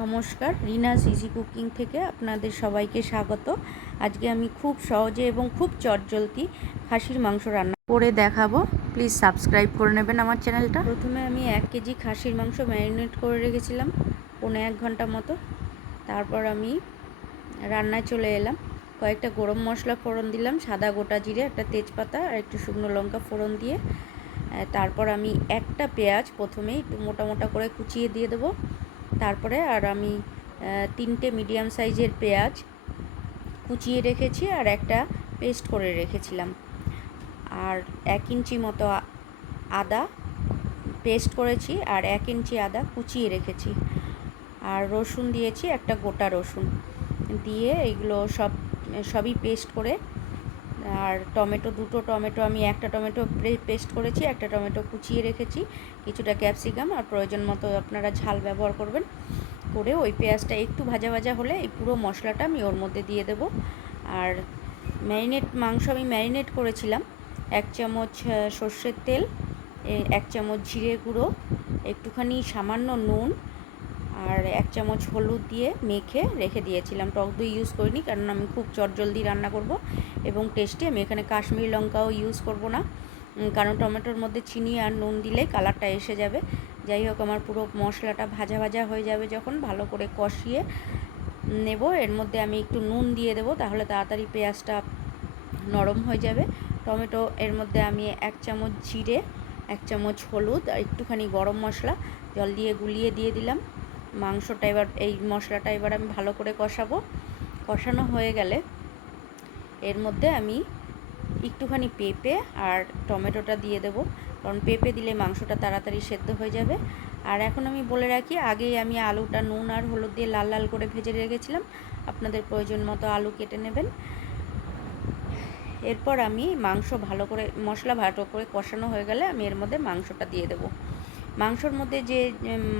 নমস্কার, রিনা easy cooking থেকে আপনাদের সবাইকে স্বাগত। আজকে আমি খুব সহজে এবং খুব চটজলদি খাসির মাংস রান্না করে দেখাবো। প্লিজ সাবস্ক্রাইব করে নেবেন আমার চ্যানেলটা। প্রথমে আমি এক কেজি খাসির মাংস ম্যারিনেট করে রেখেছিলাম পৌনে এক ঘণ্টা মতো। তারপর আমি রান্নায় চলে এলাম। কয়েকটা গরম মশলা ফোড়ন দিলাম, সাদা গোটা জিরে, একটা তেজপাতা আর একটু শুকনো লঙ্কা ফোড়ন দিয়ে। তারপর আমি একটা পেঁয়াজ প্রথমেই একটু মোটা মোটা করে কুচিয়ে দিয়ে দেবো। তারপরে আর আমি তিনটে মিডিয়াম সাইজের পেঁয়াজ কুচিয়ে রেখেছি আর একটা পেস্ট করে রেখেছিলাম। আর এক ইঞ্চি মতো আদা পেস্ট করেছি আর এক ইঞ্চি আদা কুচিয়ে রেখেছি। আর রসুন দিয়েছি, একটা গোটা রসুন। দিয়ে এগুলো সব, সবই পেস্ট করে আর টমেটো, দুটো টমেটো আমি একটা টমেটো পেস্ট করেছি, একটা টমেটো কুচিয়ে রেখেছি, কিছুটা ক্যাপসিকাম আর প্রয়োজন মতো আপনারা ঝাল ব্যবহার করবেন, করে ওই পেঁয়াজটা একটু ভাজা ভাজা হলে এই পুরো মশলাটা আমি ওর মধ্যে দিয়ে দেব। আর ম্যারিনেট, মাংস আমি ম্যারিনেট করেছিলাম, এক চামচ সর্ষের তেল এক চামচ জিরে গুঁড়ো, একটুখানি সামান্য নুন আর এক চামচ হলুদ দিয়ে মেখে রেখে দিয়েছিলাম। টক দই ইউজ করিনি, কারণ আমি খুব চটজলদি রান্না করব এবং টেস্টে আমি এখানে কাশ্মীরি লঙ্কাও ইউজ করব না কারণ টমেটোর মধ্যে চিনি আর নুন দিলে কালারটা এসে যাবে। যাই হোক, আমার পুরো মশলাটা ভাজা ভাজা হয়ে যাবে যখন ভালো করে কষিয়ে নেব। এর মধ্যে আমি একটু নুন দিয়ে দেবো, তাহলে তাড়াতাড়ি পেঁয়াজটা নরম হয়ে যাবে। টমেটো, এর মধ্যে আমি এক চামচ জিরে, এক চামচ হলুদ আর একটুখানি গরম মশলা। জল দিয়ে গুলিয়ে দিয়ে দিলাম। মাংসটা এবার, এই মশলাটা এবার আমি ভালো করে কষাবো। কষানো হয়ে গেলে এর মধ্যে আমি একটুখানি পেঁপে আর টমেটোটা দিয়ে দেব। কারণ পেঁপে দিলে মাংসটা তাড়াতাড়ি সেদ্ধ হয়ে যাবে। আর এখন আমি বলে রাখি, আগেই আমি আলুটা নুন আর হলুদ দিয়ে লাল লাল করে ভেজে রেখেছিলাম। আপনাদের প্রয়োজন মতো আলু কেটে নেবেন। এরপর আমি মাংস ভালো করে, মশলা ভালো করে কষানো হয়ে গেলে আমি এর মধ্যে মাংসটা দিয়ে দেবো। মাংসর মধ্যে যে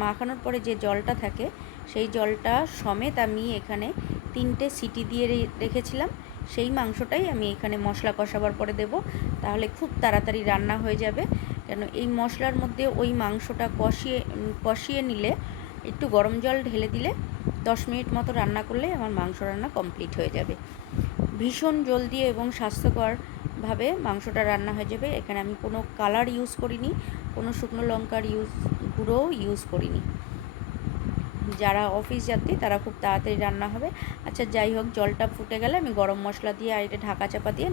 মাখানোর পরে যে জলটা থাকে, সেই জলটা সমেত আমি এখানে তিনটে সিটি দিয়ে রেখেছিলাম। সেই মাংসটাই আমি এখানে মশলা কষাবার পরে দেব। তাহলে খুব তাড়াতাড়ি রান্না হয়ে যাবে। কেন, এই মশলার মধ্যে ওই মাংসটা কষিয়ে কষিয়ে নিলে, একটু গরম জল ঢেলে দিলে, দশ মিনিট মতো রান্না করলে আমার মাংস রান্না কমপ্লিট হয়ে যাবে। ভীষণ জলদি এবং স্বাস্থ্যকরভাবে মাংসটা রান্না হয়ে যাবে। এখানে আমি কোনো কালার ইউজ করিনি, কোনো শুকনো লঙ্কার ইউজ গুঁড়ো ইউজ করিনি। যারা অফিস যাত্রী, তারা খুব তাড়াতাড়ি রান্না হবে। আচ্ছা যাই হোক, জলটা ফুটে গেলে আমি গরম মশলা দিয়ে আর এটা ঢাকা চাপা দিয়ে